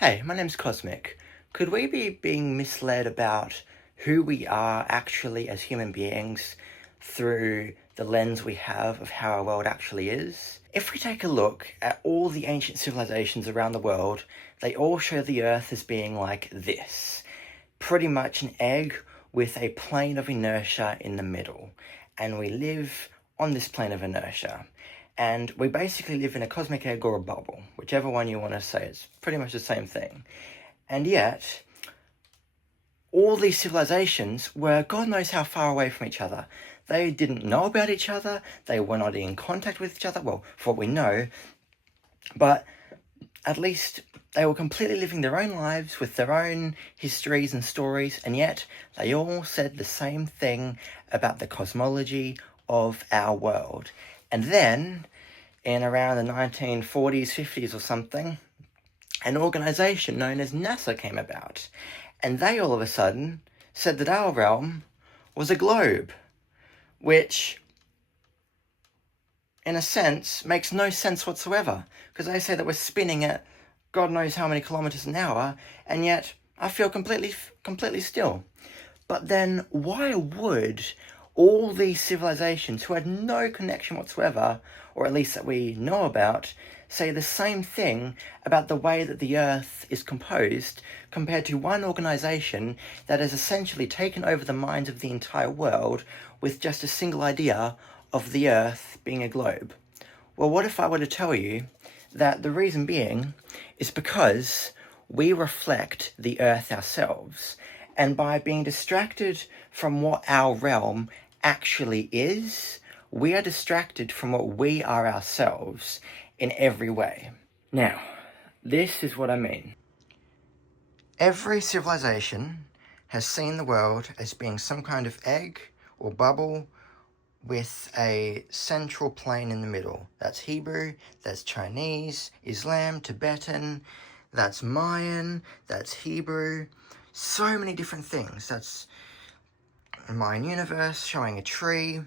Hey, my name's Cosmic. Could we be being misled about who we are actually as human beings through the lens we have of how our world actually is? If we take a look at all the ancient civilizations around the world, they all show the Earth as being like this. Pretty much an egg with a plane of inertia in the middle. And we live on this plane of inertia. And we basically live in a cosmic egg or a bubble, whichever one you want to say. It's pretty much the same thing. And yet, all these civilizations were God knows how far away from each other. They didn't know about each other. They were not in contact with each other. Well, for what we know. But at least they were completely living their own lives with their own histories and stories. And yet, they all said the same thing about the cosmology of our world. And then, in around the 1940s, 50s or something, an organization known as NASA came about. And they all of a sudden said that our realm was a globe, which, in a sense, makes no sense whatsoever. Because they say that we're spinning at God knows how many kilometers an hour, and yet I feel completely still. But then why would all these civilizations who had no connection whatsoever, or at least that we know about, say the same thing about the way that the Earth is composed compared to one organization that has essentially taken over the minds of the entire world with just a single idea of the Earth being a globe? Well, what if I were to tell you that the reason being is because we reflect the Earth ourselves, and by being distracted from what our realm actually is, we are distracted from what we are ourselves in every way. Now, this is what I mean. Every civilization has seen the world as being some kind of egg or bubble with a central plane in the middle. That's Hebrew, that's Chinese, Islam, Tibetan, that's Mayan, that's Hebrew. So many different things. That's Mayan universe showing a tree.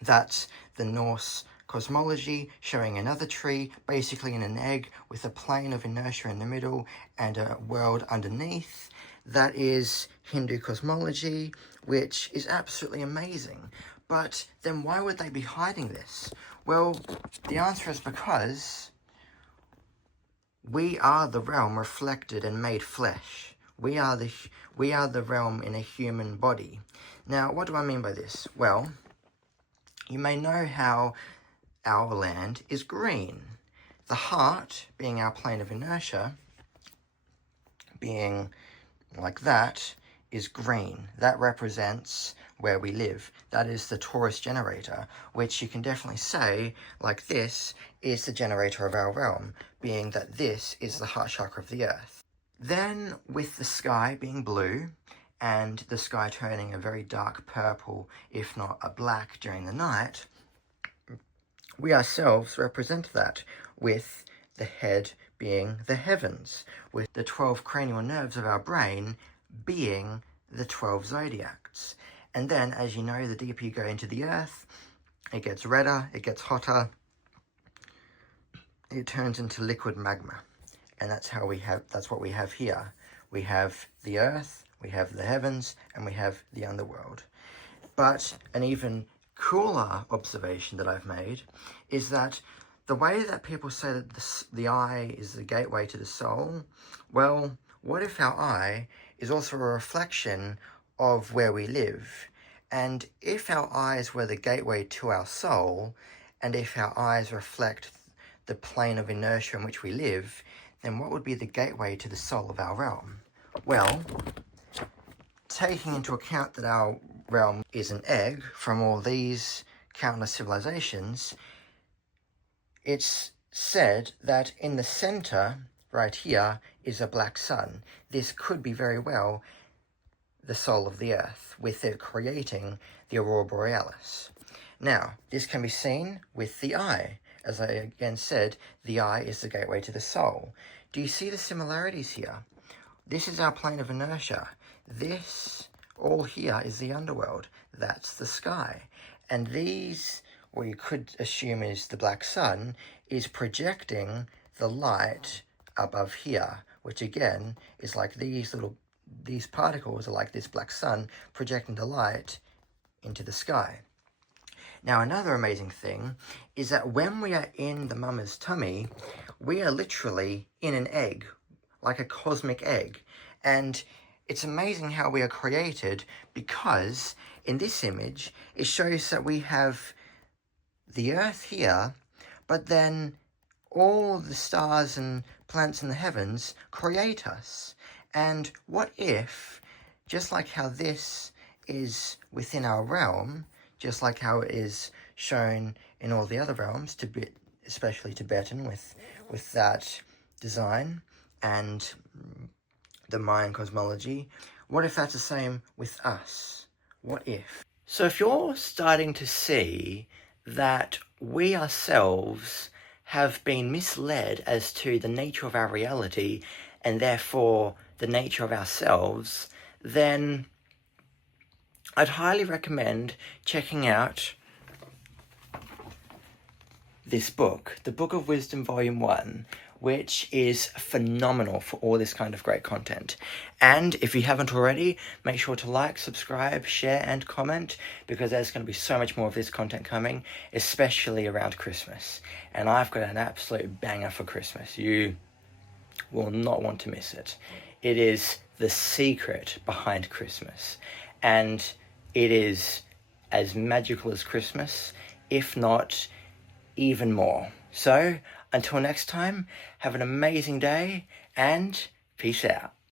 That's the Norse cosmology showing another tree, basically in an egg with a plane of inertia in the middle and a world underneath. That is Hindu cosmology, which is absolutely amazing. But then why would they be hiding this? Well, the answer is because we are the realm reflected and made flesh. We are the realm in a human body. Now, what do I mean by this? Well, you may know how our land is green. The heart, being our plane of inertia, being like that, is green. That represents where we live. That is the torus generator, which you can definitely say, like this, is the generator of our realm, being that this is the heart chakra of the earth. Then, with the sky being blue, and the sky turning a very dark purple, if not a black during the night, we ourselves represent that, with the head being the heavens, with the 12 cranial nerves of our brain being the 12 zodiacs. And then, as you know, the deeper you go into the earth, it gets redder, it gets hotter, it turns into liquid magma. And that's what we have here. We have the earth, we have the heavens, and we have the underworld. But an even cooler observation that I've made is that the way that people say that the eye is the gateway to the soul, well, what if our eye is also a reflection of where we live? And if our eyes were the gateway to our soul, and if our eyes reflect the plane of inertia in which we live, then what would be the gateway to the soul of our realm? Well, taking into account that our realm is an egg from all these countless civilizations, it's said that in the center, right here, is a black sun. This could be very well the soul of the earth, with it creating the aurora borealis. Now, this can be seen with the eye. As I again said, the eye is the gateway to the soul. Do you see the similarities here? This is our plane of inertia. This, all here, is the underworld. That's the sky. And these, what you could assume is the black sun, is projecting the light above here, which again is like these particles are like this black sun projecting the light into the sky. Now, another amazing thing is that when we are in the mama's tummy, we are literally in an egg, like a cosmic egg. And it's amazing how we are created, because in this image, it shows that we have the earth here, but then all the stars and planets in the heavens create us. And what if, just like how this is within our realm, just like how it is shown in all the other realms, especially Tibetan with that design and the Mayan cosmology, what if that's the same with us? What if? So if you're starting to see that we ourselves have been misled as to the nature of our reality and therefore the nature of ourselves, then I'd highly recommend checking out this book, The Book of Wisdom Volume 1, which is phenomenal for all this kind of great content. And if you haven't already, make sure to like, subscribe, share, and comment, because there's going to be so much more of this content coming, especially around Christmas. And I've got an absolute banger for Christmas. You will not want to miss it. It is the secret behind Christmas. And it is as magical as Christmas, if not even more. So, until next time, have an amazing day, and peace out.